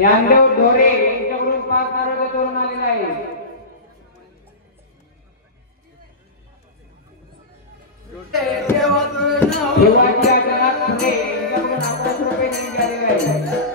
ज्ञानदेव ढोरे यांच्याकडून 5 नारळ तोरण आलेला आहे. देवाची आचरणात पुढे यांच्याकडून 11 रुपये देण्यात आलेले आहे.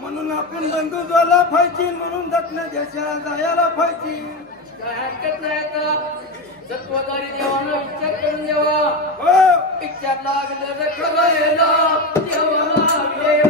म्हणून आपण बंधू झाला पाहिजे, म्हणून दक्षिण देशाला जायला पाहिजे. काय हरकत नाही. आता सत्वधारी देवानं विचार करून देवा. हो विचार लागलं करायला देवा लागले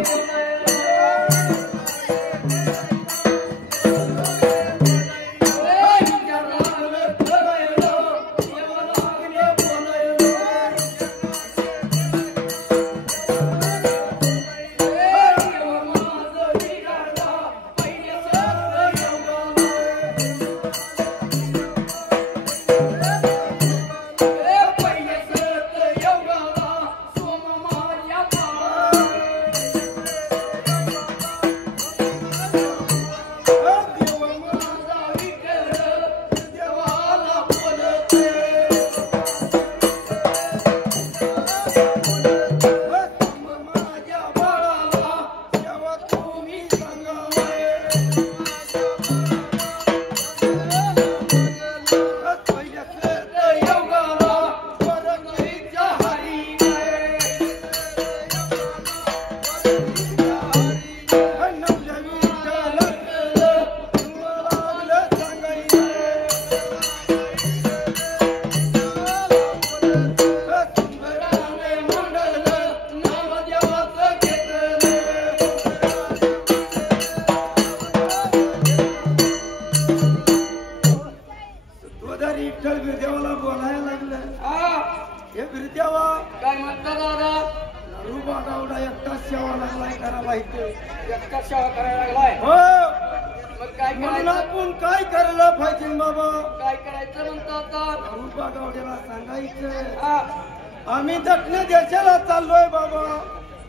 आम्ही दक्षिण देशाला चाललोय बाबा.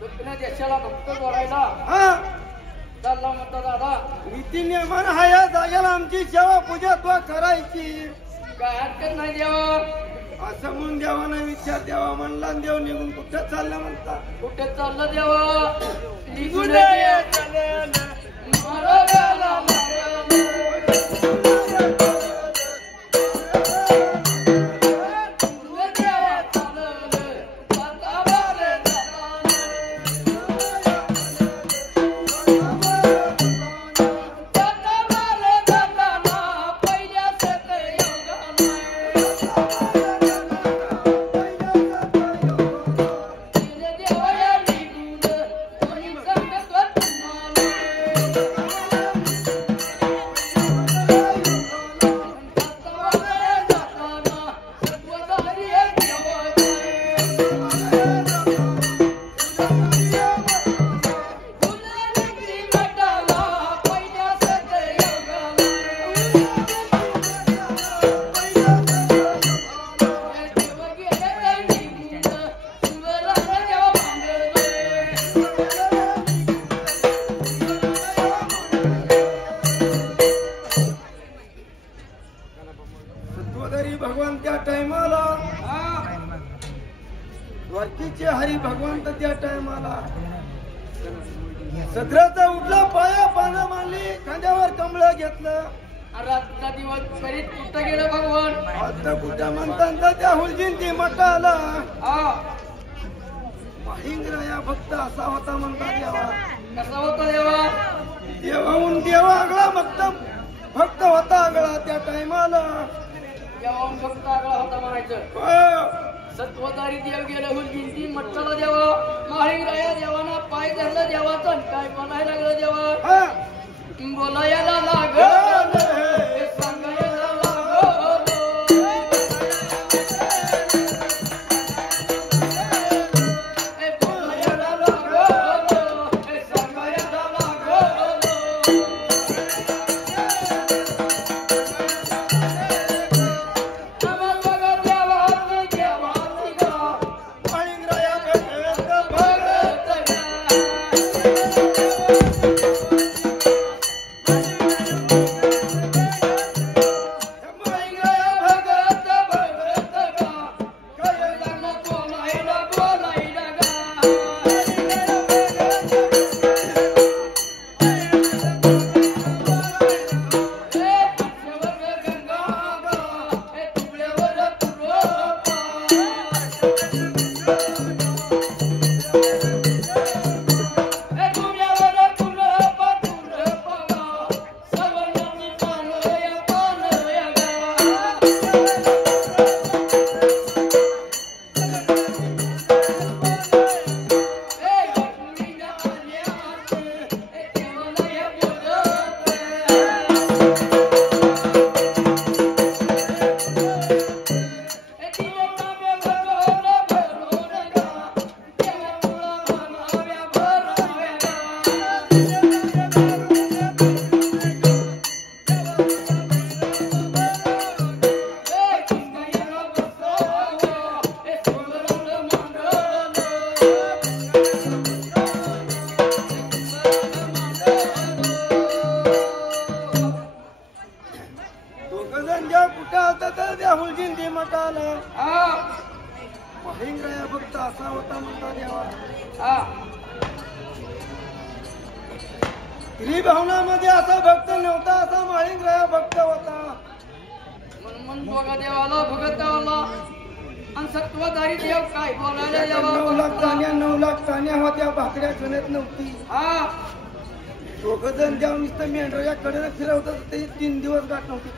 दक्षिण देशाला भक्त जोडायला चालला म्हणता दादा. नीती नियमान हा या जागेला आमची सेवा पूजा तो करायची. काय हरकत नाही देवा. असं म्हणून देवानं विचार द्यावा म्हणला. देव निघून कुठं चाललं म्हणता. कुठे चाललं देवा. निघून द्वारकीचे हरी भगवंत त्या टायमाला सदराचा उठला पाया पानं मारली खांद्यावर कमळ घेतलं रातचा दिवस करीत कुठं गेलं भगवान आता कुठं म्हणतात त्या हुलजींती मठाला हा महिंद्र या भक्त असा होता म्हणतात देवा कसा होता देवा देवाहून देवा आगळा भक्त होता आगळा त्या टायमाला देवा भक्त आगळा होता म्हणायचं सत्वधारी देव गेलं हुलगिंती मठ्ठाला देवा माळिंगराया देवाना पाय धरलं देवाचं काय बोलायला लागलं देवा बोलायला लागलं सांगायला लागलं बोलायला लागलं सांगायला लागलं महिंद्रया भक्त असा होता म्हणता देवा त्रिभावनामध्ये असा भक्त नव्हता असा माळिंगराया भक्त होता मन बघा देवाला भगत देवाला आणि सत्वधारी देव काय बोलायला देवा 9 लाख ताण्या होत्या भाकऱ्या सुनेत नव्हती दोघ जण जेव्हा नुसतं मेंढराच्या कडेने फिरवत ते 3 दिवस गाठ नव्हती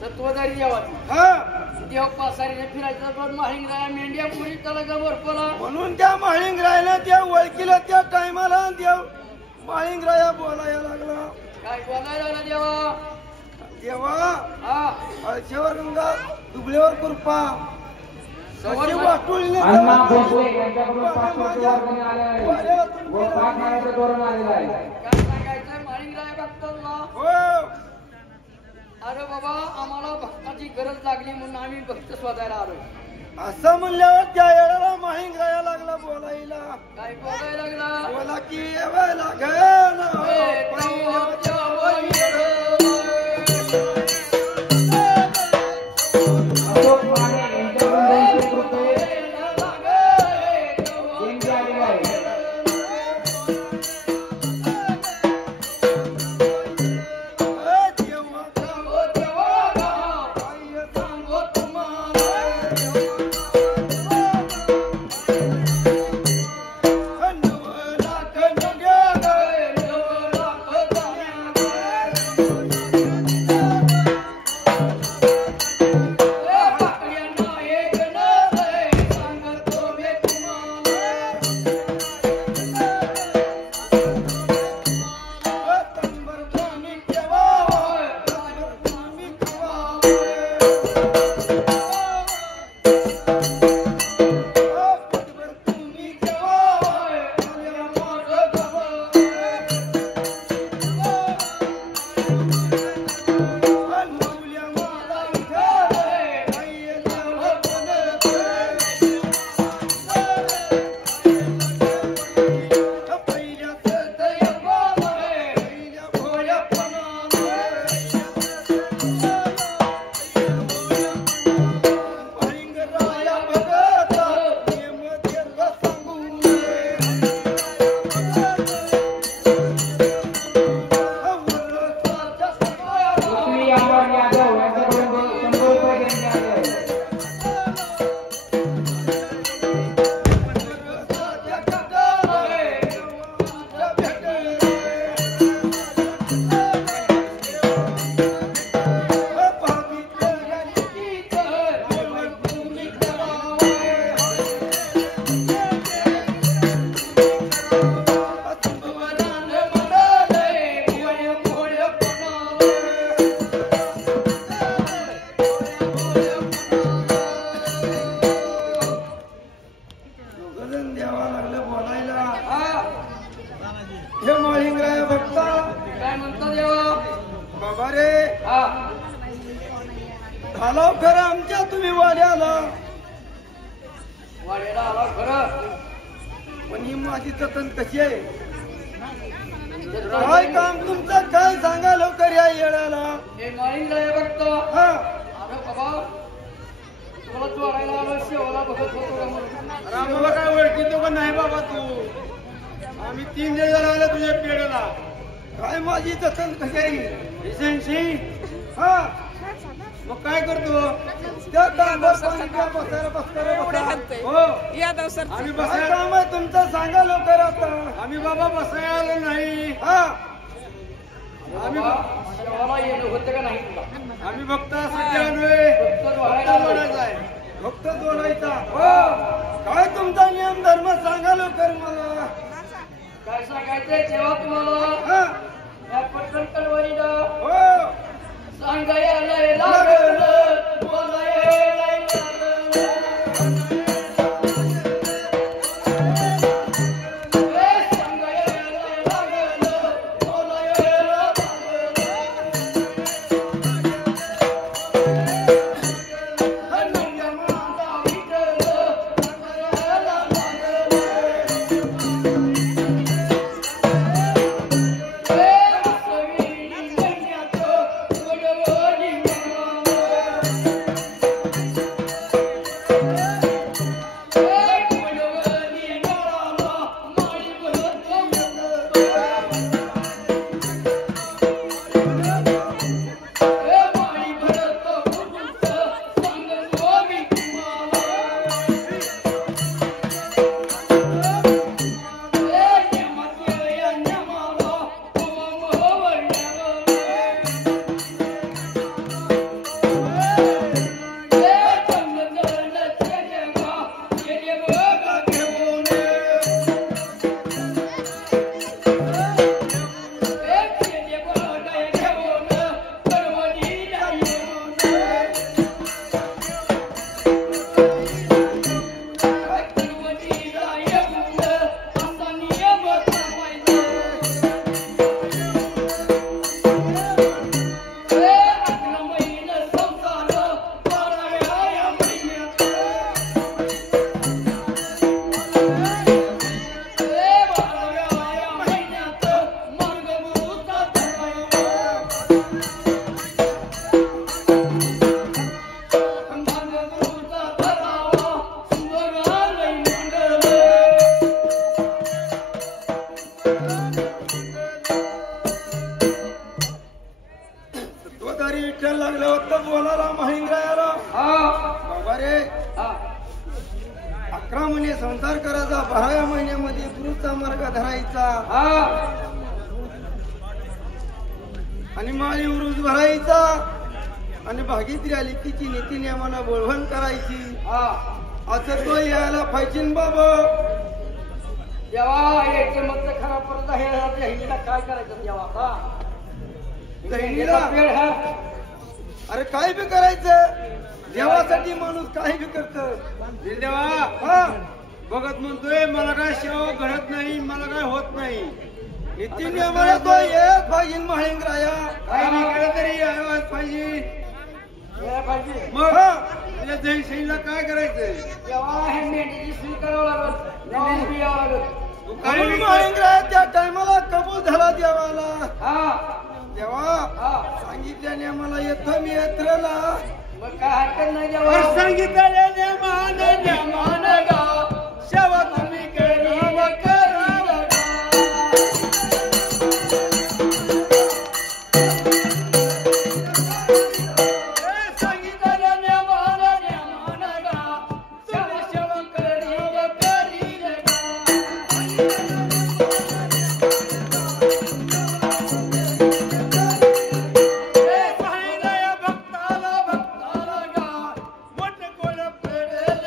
सत्वधारी देवाची देव पासारीने फिरायचा पण माळिंगराया मेंढ्या पुरी त्याला गबर पोला म्हणून त्या माळिंगरायाला त्या ओळखीला त्या टायमाला देव माळिंगराया बोलायला लागला काय बोलायला लागला देवा देवा अळशेवर गंगा दुबळेवर कृपा अण्णा भोसले यांच्याकडून 5 वर्ष वर्गणी आले आहे व 5 महिन्याचं धोरण आलेलं आहे काय सांगायचं माळिंगराया भक्तांना अरे बाबा आम्हाला भक्ताची गरज लागली म्हणून आम्ही भक्त शोधायला आलो असं म्हणल्यावर त्या वेळेला माळिंगराया लागला बोलायला काय बोलायला लागला बोला की अशोक माने यांच्याकडून 200 रुपये देणगी आलेली आहे आला खरं आमच्या तुम्ही वाड्याला वाड्याला आला खरं पण ही माझी जतन कशी आहे काय काम तुमचं काय सांगा लवकर या येळाला हे माळींगला आहे बघतो हा अरे बाबा तुला चोरायला आलो शेवाला बघत होतो का म्हणून रामबाबा काय ओळखीतो का नाही बाबा तू आम्ही 3 दिवस आले तुझ्या पेढ्याला काय माझी जतन कशी आहे हा मग काय करतो त्या कामावर पाणी प्या, बसायला बसता हो आम्ही बसायला काम आहे तुमचं सांगा लवकर आता आम्ही बाबा बसायला आलो नाही हा आम्ही शेवाला येणं होतं का नाही तुला आम्ही बघता सध्या आलोय फक्त जोडायचा हो काय तुमचा नियम धर्म सांगा लवकर मला काय सांगायचंय जेव्हा तुम्हाला हा या पटकन कळवळीला हो सांगायला लागलं बोलायला लागलं लागलं होतं बोलायला महिंद्राला बाबा रे 11 महिने संसार करायचा 12व्या महिन्यामध्ये गुरुचा मार्ग धरायचा आणि माळी उरूस भरायचा आणि भागीत्री आली तिची नीती नियमानं बोलवण करायची असं तो यायला पाहिजे बाबा जेव्हा यायचे मत खराब पडत आहे हिला काय करायचं जेव्हा दहिनीला अरे काय बी करायचं देवासाठी माणूस काही बी करत देवा बघत म्हणतोय मला काय सेवा घडत नाही मला काय होत नाही नितीन नियमाला तो एक पाहिजे महालिंगराया काही नाही केलं तरी यायलाच पाहिजे मग तुझ्या जयशैलीला काय करायचंय जेव्हा हे मेंढीची सुई करावं लागत महालिंगराया त्या टायमाला कबूल झाला देवाला देवा सांगितल्याने मला येतो मी यात्रेला मग काय हरकत नाही जेव्हा सांगितल्याने मान गा सेवा तुम्ही करावं करावं सांगितल्याने मान गा सेवा सेवा करावं भक्ताला गा मोठ कोण पेडेल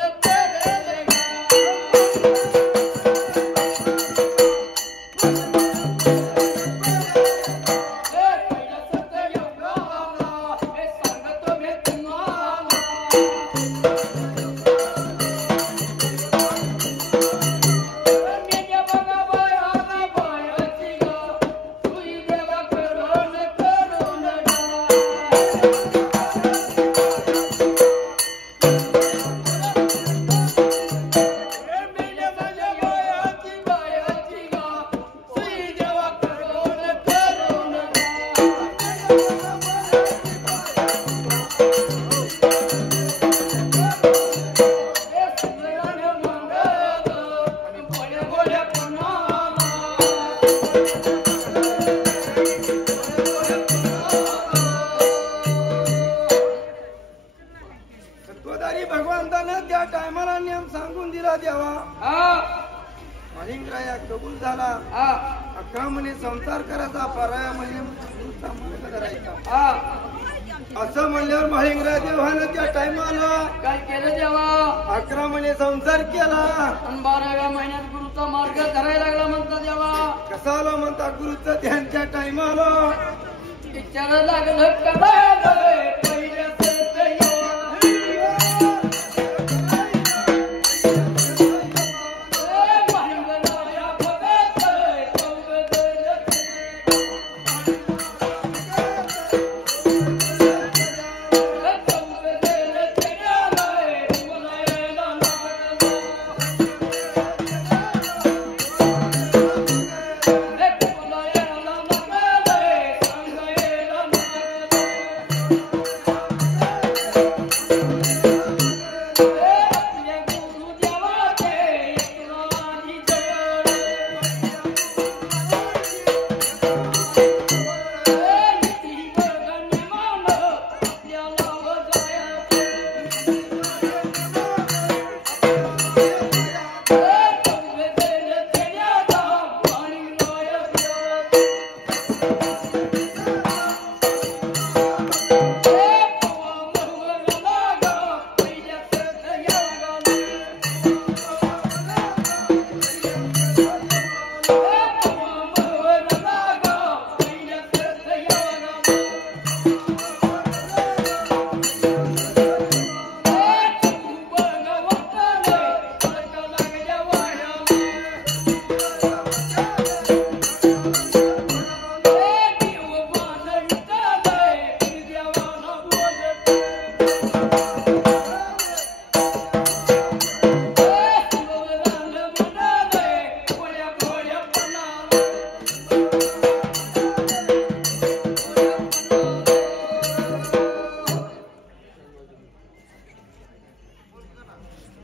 महालिंगराया कबूल झाला. 11 महिने संसार करायचा, 12 महिने सांभाळ करायचा. असं म्हणल्यावर महालिंगराया देवानं त्या टायमाला काय केलं देवा? 11 महिने संसार केला आणि 12व्या महिन्यात गुरुचा मार्ग धरायला लागला म्हणता देवा. कसाला म्हणता गुरुचं ध्यानच्या टायमाला विचार लागलं करायला पहिल्या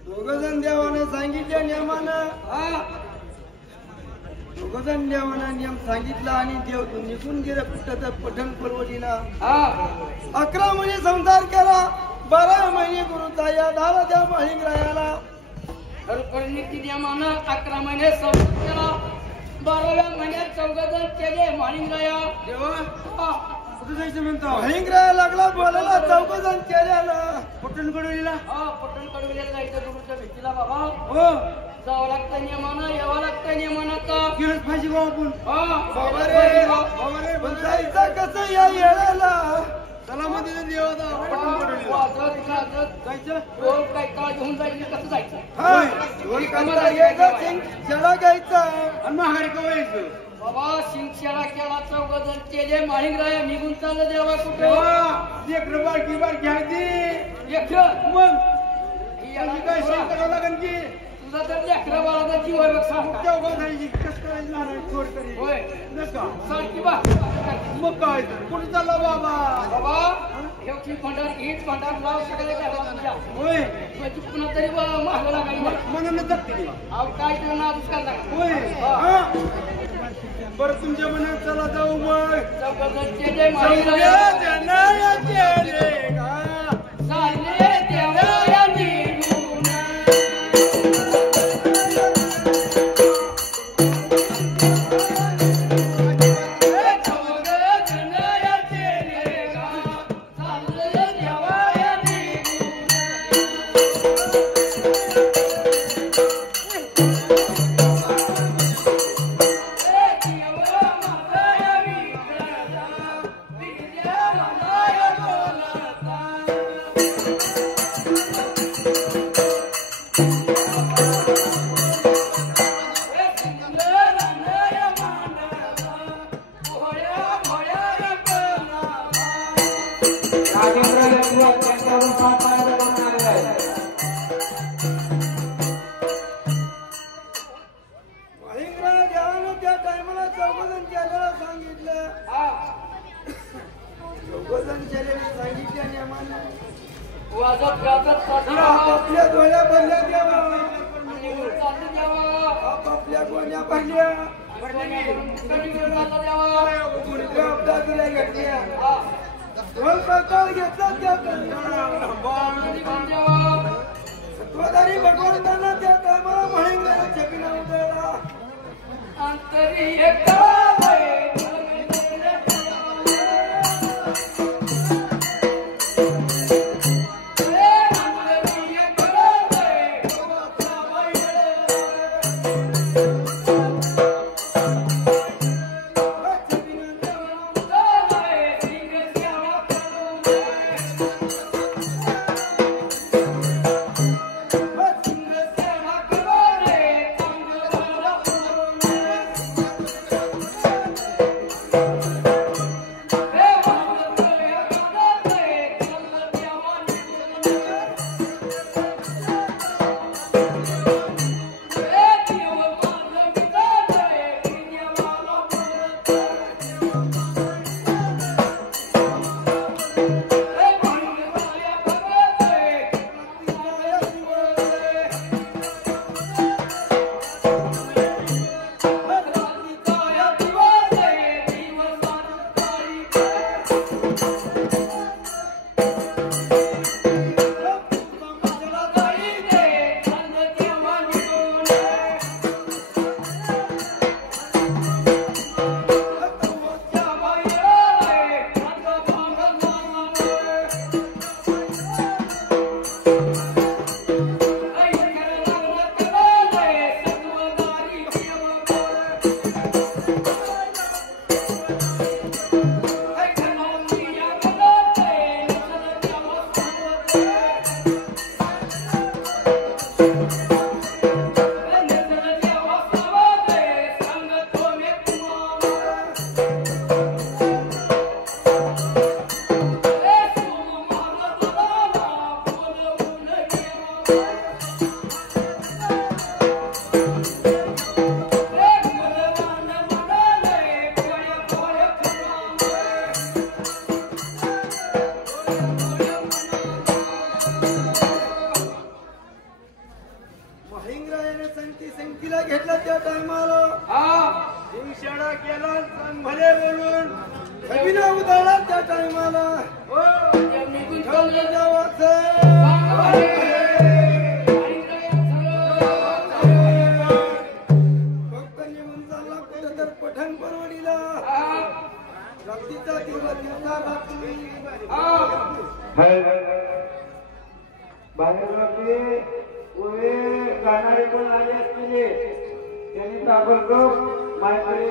दोघजण देवाने सांगितल्या नियमानं दोघजण देवानं नियम सांगितला आणि देव निघून गेले कुठं तर पठण पर्वतीला. 11 महिने संसार केला, 12 महिने गुरुचा या झाला त्या महालिंगरायाला. खरोखर नीती नियमानं 11 महिने संसार केला, 12व्या महिन्यात 14 जण केले महालिंगराया. देवा कुठे जायचं म्हणतो? महालिंगराया लागला बोलायला, 14 जण केल्याला पटण कडवलीला. पटण कडवलीला जायचं गुरुच्या भेटीला बाबा. हो जावं लागतं नियमानं, यावं लागतं नियमानं. का गेलंच पाहिजे भाऊ आपण. बाबा रे पण जायचं कसं या येळेला? चला मध्ये देवाचा वाजत गाजत जायचं. रोज काय काळ घेऊन जायचं, कसं जायचं? चला घ्यायचा आणि महागारी कवायचं बाबा. शिंगशाळा केला, 14 जण केले महालिंगराया. निघून चाललं देवा कुठे? एक रबार किबार घ्यायची मग काय शेण करावं लागेल की तुझा तर लेकरा बाळाचा जीव आहे बघ. सांग होय सारखी बा. मग काय कुठे चालला बाबा? बाबा हेवची भंडार हीच भंडार लाव सगळ्या तुझ्या होय म्हणजे पुन्हा तरी महाग लागायला म्हणून जगते अहो काय तुला नादच करणार. होय बरं तुमच्या मनात चला जाऊ मग. 14 जण केले महालिंगराया. चालले देवया निघून. त्या टायमाला 14 जण केलेला सांगितलं. 14 जण केलेले सांगितल्या नियमानं वाजत गाजत आपल्या डोळ्या भरल्या देवा. देवा आपापल्या गोण्या भरल्या. ढोल प्रकार घेतला त्या सत्वधारी भगवंतांना त्या टायमाला महालिंगराया संगतीला घेतला त्या टायमाला हिंशाळा केला भले बोलून कविना उदाळा त्या टायमाला फक्त निघून चालला कुठं तर पठण परवडीला रात्रीचा दिवसा रात्री बाहेर गाणारे पण आले असतील त्यांनी ताबडतोब मायकडे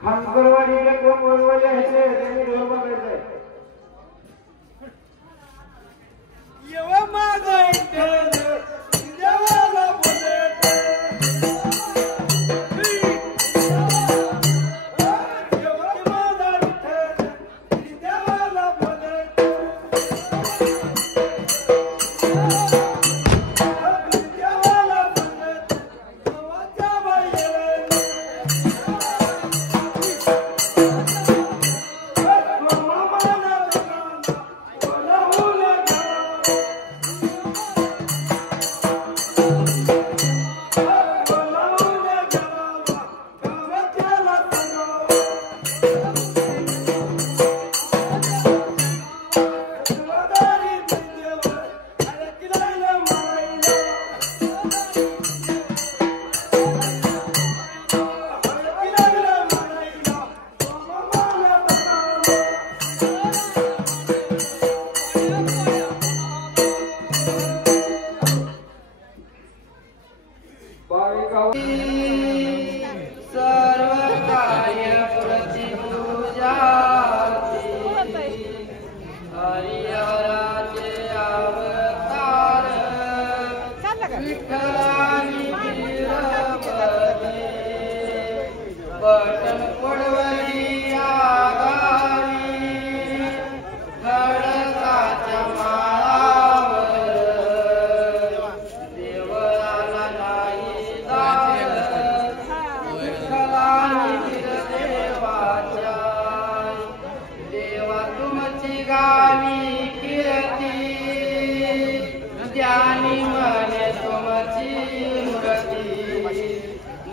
खानकरवाडीला कोण बोलवायचे आहे त्यांनी ढोल बघायचंय येवा माझा देवाला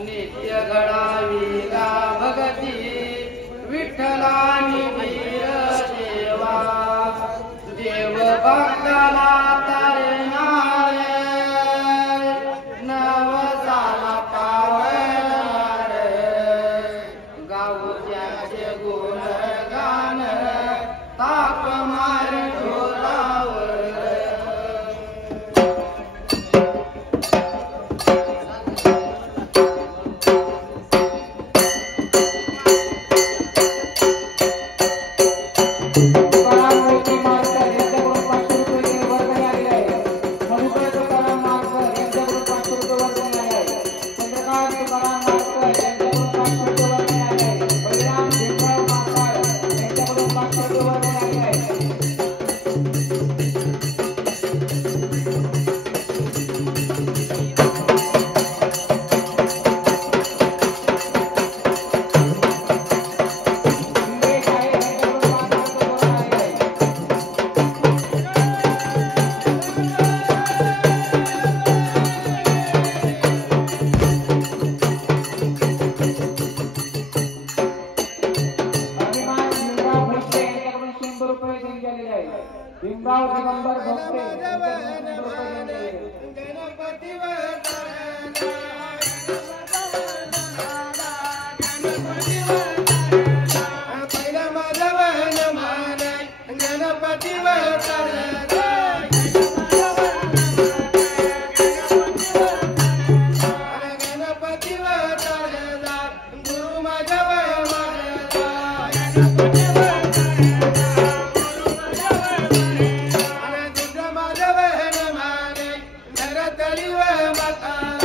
नित्य घडावी गा भगती विठ्ठलानी वीर देवा देव भक्ताला तरणारे नव साला भीमराव दिगंबर भोसले गणपती पहिला माझा वहन मान गणपती गणपती गुरु माझा वह माता